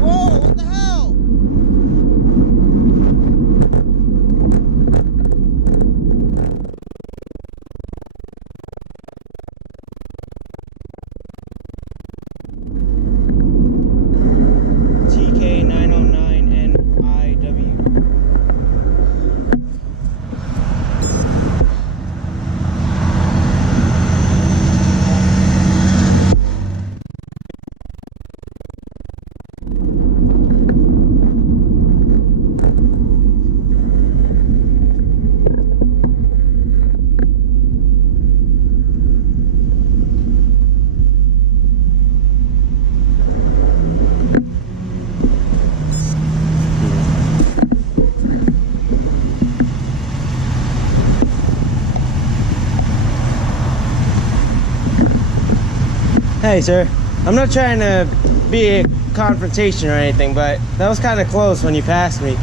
Whoa, what the hell? TK909NIW. Hey sir, I'm not trying to be a confrontation or anything, but that was kind of close when you passed me.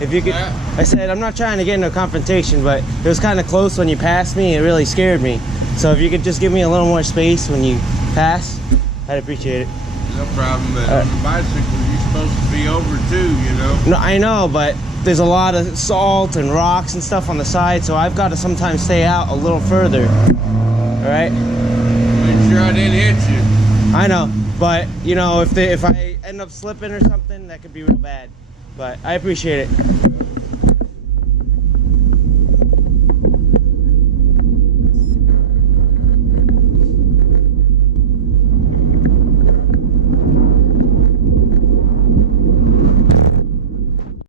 If you could, I said I'm not trying to get into a confrontation, but it was kind of close when you passed me. It really scared me. So if you could just give me a little more space when you pass, I'd appreciate it. No problem, but on the bicycle you're supposed to be over too, you know? No, I know, but there's a lot of salt and rocks and stuff on the side, so I've got to sometimes stay out a little further. All right? Make sure I didn't hit you. I know, but you know, if I end up slipping or something, that could be real bad. But I appreciate it.